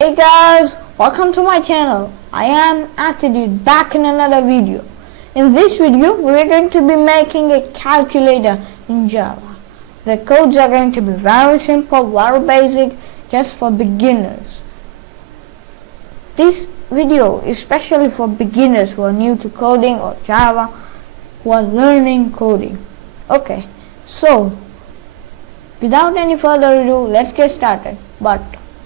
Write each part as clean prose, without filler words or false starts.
Hey guys, welcome to my channel. I am AttiDude back in another video. In this video, we are going to be making a calculator in Java. The codes are going to be very simple, very basic, just for beginners. This video is especially for beginners who are new to coding or Java, who are learning coding. Okay, so without any further ado, let's get started. But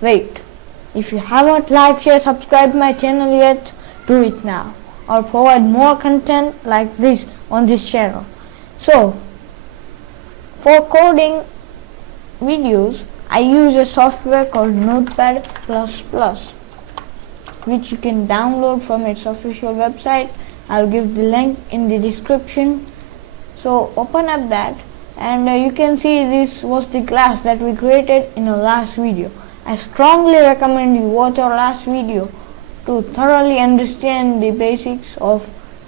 wait. If you haven't liked, share, subscribe my channel yet, do it now. I'll provide more content like this on this channel. So, for coding videos, I use a software called Notepad++, which you can download from its official website. I'll give the link in the description. So, open up that and you can see this was the class that we created in our last video. I strongly recommend you watch our last video to thoroughly understand the basics of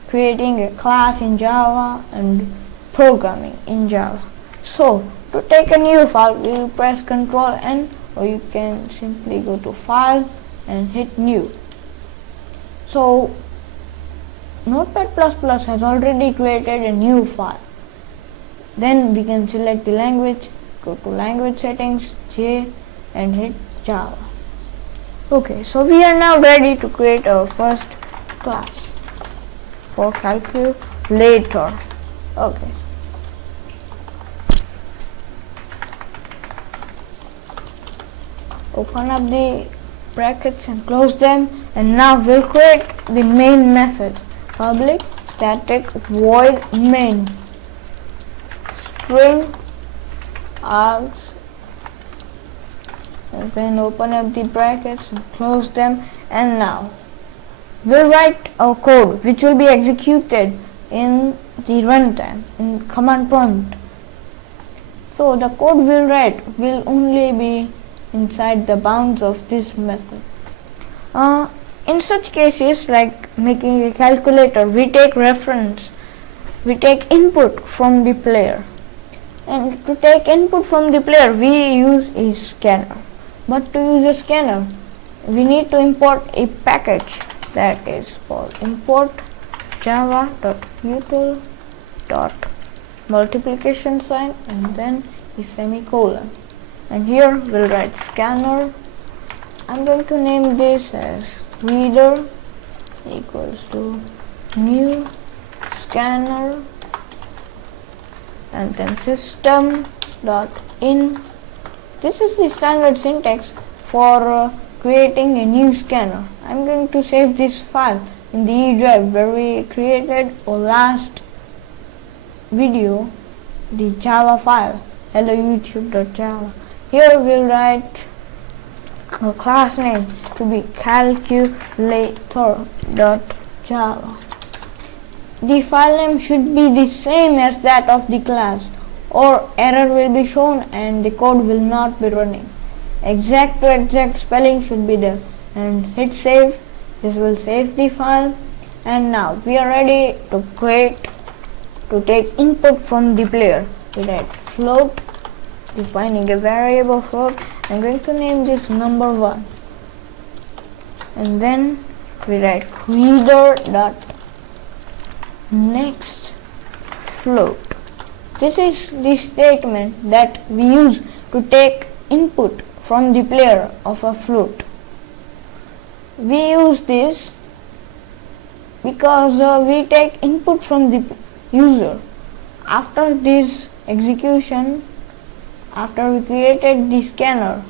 creating a class in Java and programming in Java. So, to take a new file, you press Ctrl N, or you can simply go to File and hit New. So, Notepad++ has already created a new file. Then we can select the language, go to Language Settings, J, and hit Java. Okay, so we are now ready to create our first class for calculator. Okay. Open up the brackets and close them, and now we'll create the main method. Public static void main string args, and then open up the brackets and close them, and now we'll write our code which will be executed in the runtime in command prompt. So the code we'll write will only be inside the bounds of this method. In such cases like making a calculator, we take input from the player, and to take input from the player we use a scanner. But to use a scanner, we need to import a package that is called import java.util.multiplication sign and then a semicolon. And here we'll write scanner. I'm going to name this as reader equals to new scanner, and then system.in. This is the standard syntax for creating a new scanner. I'm going to save this file in the E drive where we created our last video, the Java file, hello youtube.java. Here we'll write our class name to be calculator.java. The file name should be the same as that of the class, or error will be shown and the code will not be running. Exact to exact spelling should be there, and hit save. This will save the file, and now we are ready to take input from the player. We write float, defining a variable float. I'm going to name this number 1, and then we write reader.next float. This is the statement that we use to take input from the player of a float. We use this because we take input from the user. After this execution, after we created the scanner,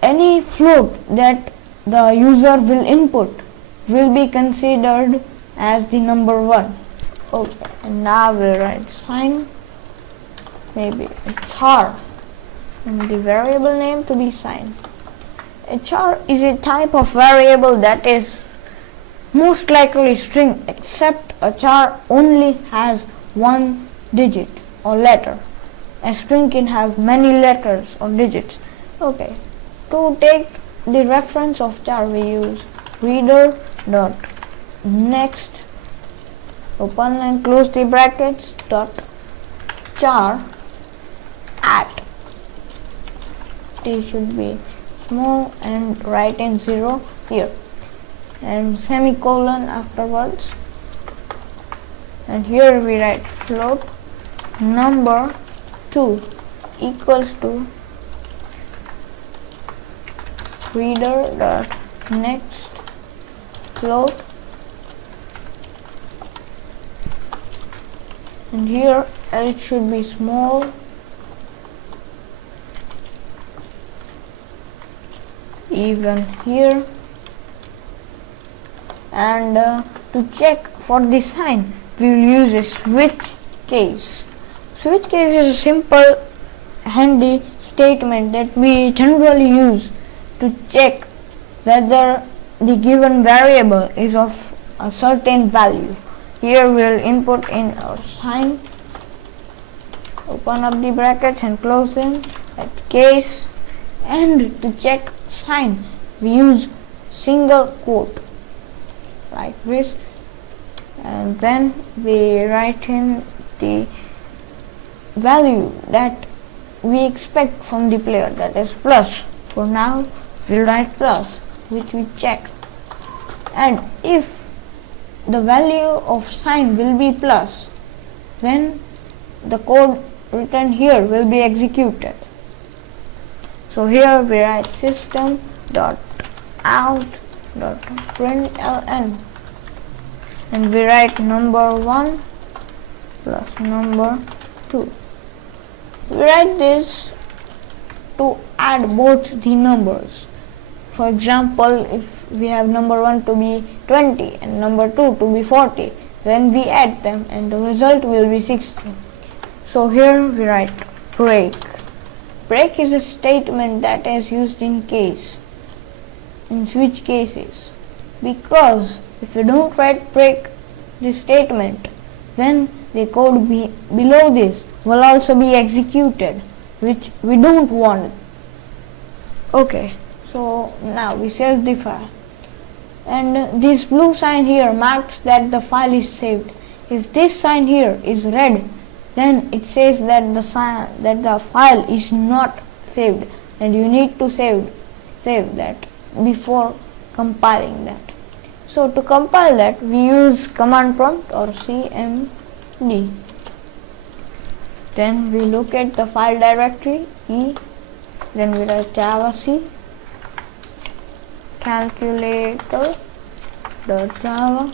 any float that the user will input will be considered as the number 1. Okay, and now we'll write sign, maybe a char, and the variable name to be sign. A char is a type of variable that is most likely string, except a char only has one digit or letter. A string can have many letters or digits. Okay, to take the reference of char we use reader.next, open and close the brackets, dot char at, it should be small and write in 0 here, and semicolon afterwards, and here we write float number 2 equals to reader dot next float, and here it should be small, even here, and to check for the sign we will use a switch case. Switch case is a simple handy statement that we generally use to check whether the given variable is of a certain value. Here we will input in our sign, open up the brackets and close them at case, and to check sign we use single quote like this, and then we write in the value that we expect from the player, that is plus. For now we'll write plus, which we check, and if the value of sign will be plus, then the code written here will be executed. So here we write system dot out dot println, and we write number 1 plus number 2. We write this to add both the numbers. For example, if we have number 1 to be 20 and number 2 to be 40, then we add them and the result will be 60. So here we write break. Break is a statement that is used in switch cases, because if you don't write break this statement, then the code below this will also be executed, which we don't want. Okay, so now we save the file, and this blue sign here marks that the file is saved. If this sign here is red, then it says that the file is not saved, and you need to save that before compiling that. So to compile that, we use command prompt or cmd. Then we look at the file directory E, then we write javac calculator.java.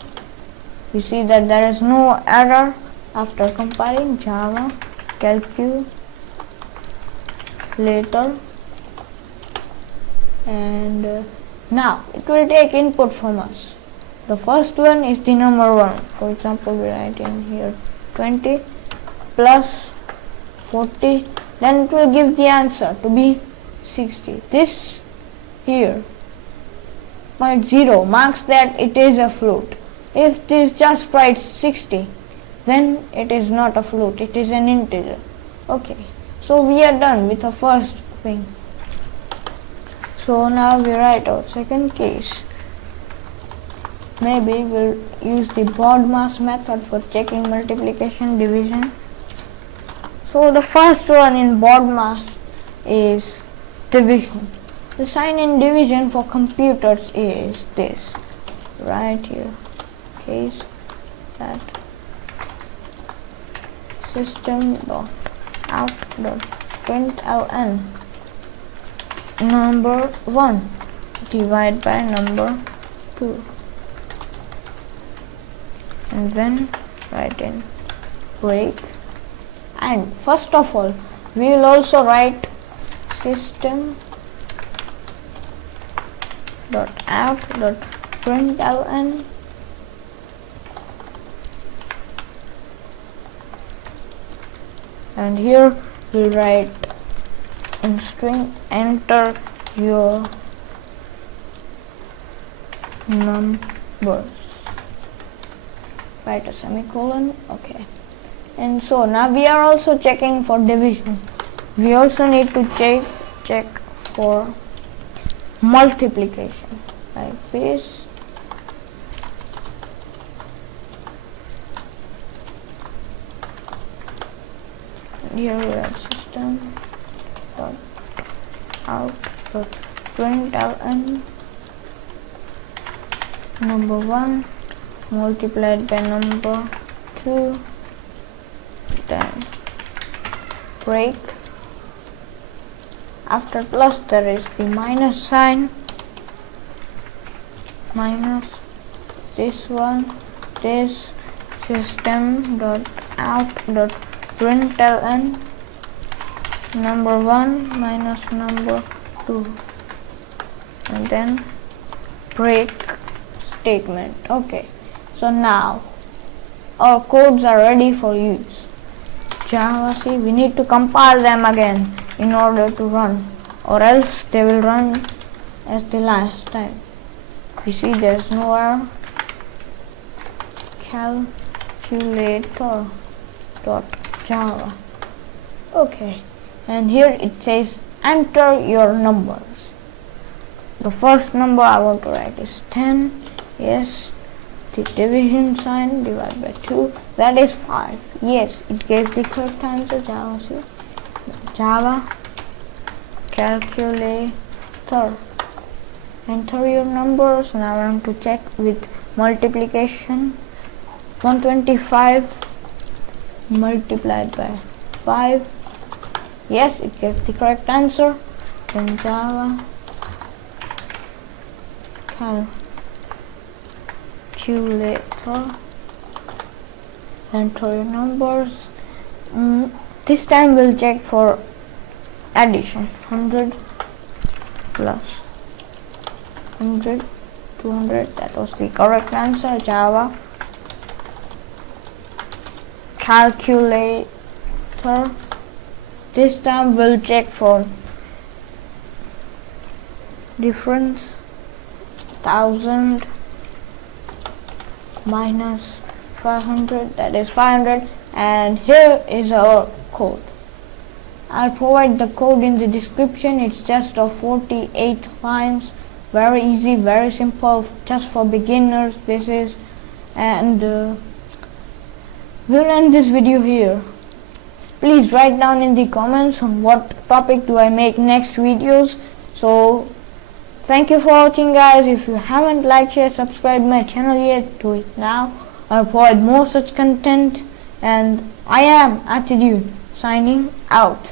We see that there is no error after compiling. Java calculator, and now it will take input from us. The first one is the number 1. For example, we write in here 20 plus 40, then it will give the answer to be 60. This here 0.0 marks that it is a float. If this just writes 60, then it is not a float, it is an integer. Okay, so we are done with the first thing. So now we write our second case. Maybe we'll use the BODMAS method for checking multiplication, division. So the first one in BODMAS is division. The sign in division for computers is this, right here, case that system.out.println number 1 divided by number 2, and then write in break. And first of all, we will also write system.out.println and here we write in string enter your numbers, write a semicolon. Okay, and so now we are also checking for division. We also need to check for multiplication like this. And here we have system.out.println println number 1 multiplied by number 2, then break. After plus there is the minus sign, minus this one, this system dot out dot println number 1 minus number 2, and then break statement. Okay, so now our codes are ready for use. Java, see, we need to compile them again in order to run, or else they will run as the last time. You see there's no error. Calculator dot Java. Okay, and here it says enter your numbers. The first number I want to write is 10. Yes. The division sign, divide by 2, that is 5. Yes, it gave the correct answer. Java, see? Java calculator. Enter your numbers. Now I want to check with multiplication. 125 multiplied by 5. Yes, it gave the correct answer. Then Java calculator, enter your numbers. This time we'll check for addition. 100 plus 100, 200, that was the correct answer. Java calculator. This time we'll check for difference. 1000 minus 500, that is 500, and here is our code. I'll provide the code in the description. It's just of 48 lines, very easy, very simple, just for beginners this is. And we'll end this video here. Please write down in the comments on what topic do I make next videos. So thank you for watching, guys. If you haven't liked, share, subscribe my channel yet, do it now. I'll provide more such content, and I am AttiDude signing out.